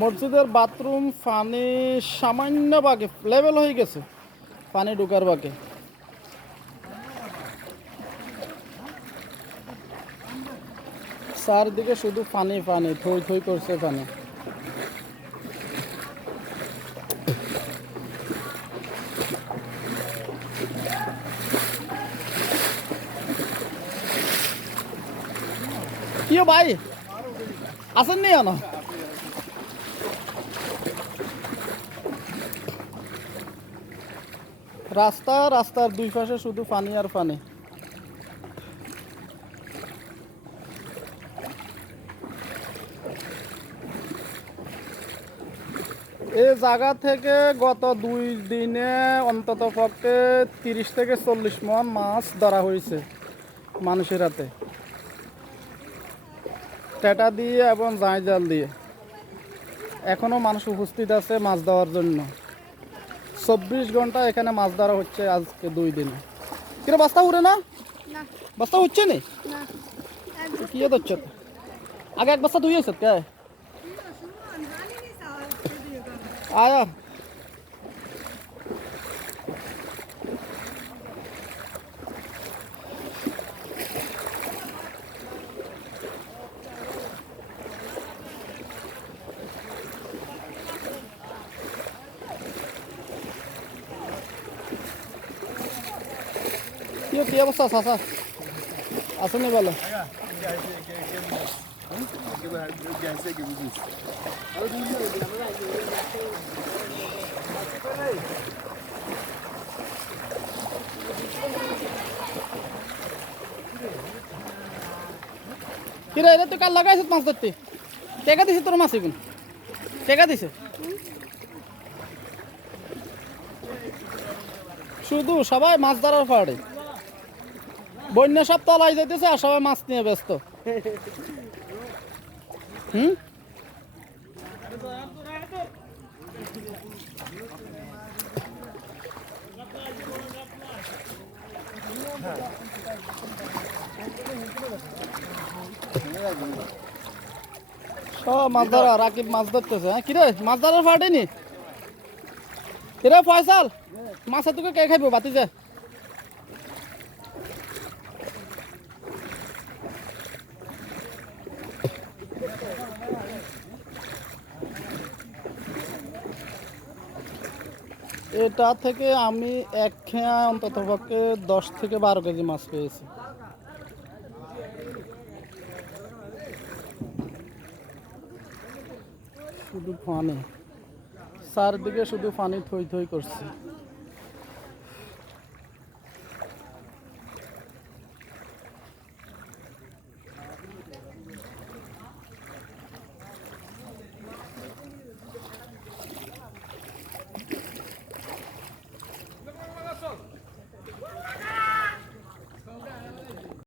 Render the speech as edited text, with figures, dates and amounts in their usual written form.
মসজিদের বাথরুম পানি সামান্য বাকি লেভেল হয়ে গেছে, পানি ঢুকার বাকি। চারদিকে শুধু পানি পানি, থই থই করছে পানি। কি ভাই আসেননি কেন? রাস্তার দুই পাশে শুধু পানি আর পানি। এই জায়গা থেকে গত 2 দিনে অন্তত পক্ষে 30 থেকে 40 মণ মাছ ধরা হয়েছে মানুষের হাতে, টেটা দিয়ে এবং জাঁই জাল দিয়ে। এখনো মানুষ উপস্থিত আছে মাছ ধরার জন্য। 24 ঘন্টা এখানে মাছ ধরা হচ্ছে আজকে 2 দিনে। কিরে বস্তা উড়ে না? বস্তা উঠছে নি? কি হচ্ছে? আগে এক বস্তা ধুই আছে কে? আয়া কি অবস্থা চাচা? আসেনি বলো? কিরে এটা তুই কাল লাগাইছিস মাছ ধরতে? টেকা দিছে তোর মাছ এগুন? টেকা দিছে? শুধু সবাই মাছ ধরার পাড়ে, বন্যা সব তলায় যেতেছে আর সবাই মাছ নিয়ে ব্যস্ত। হুম, সব মাছ ধরা। রাকিব মাছ ধরতেছে। হ্যাঁ কিরে মাছ ধরার পাড়ে নি? কিরে ফয়সাল মাছ তোকে কে খাইবো বাতি যা? এটা থেকে আমি এক খেয়া অন্তত পক্ষে 10 থেকে 12 কেজি মাছ পেয়েছি। শুধু পানি, চারদিকে শুধু পানি থই থই করছে।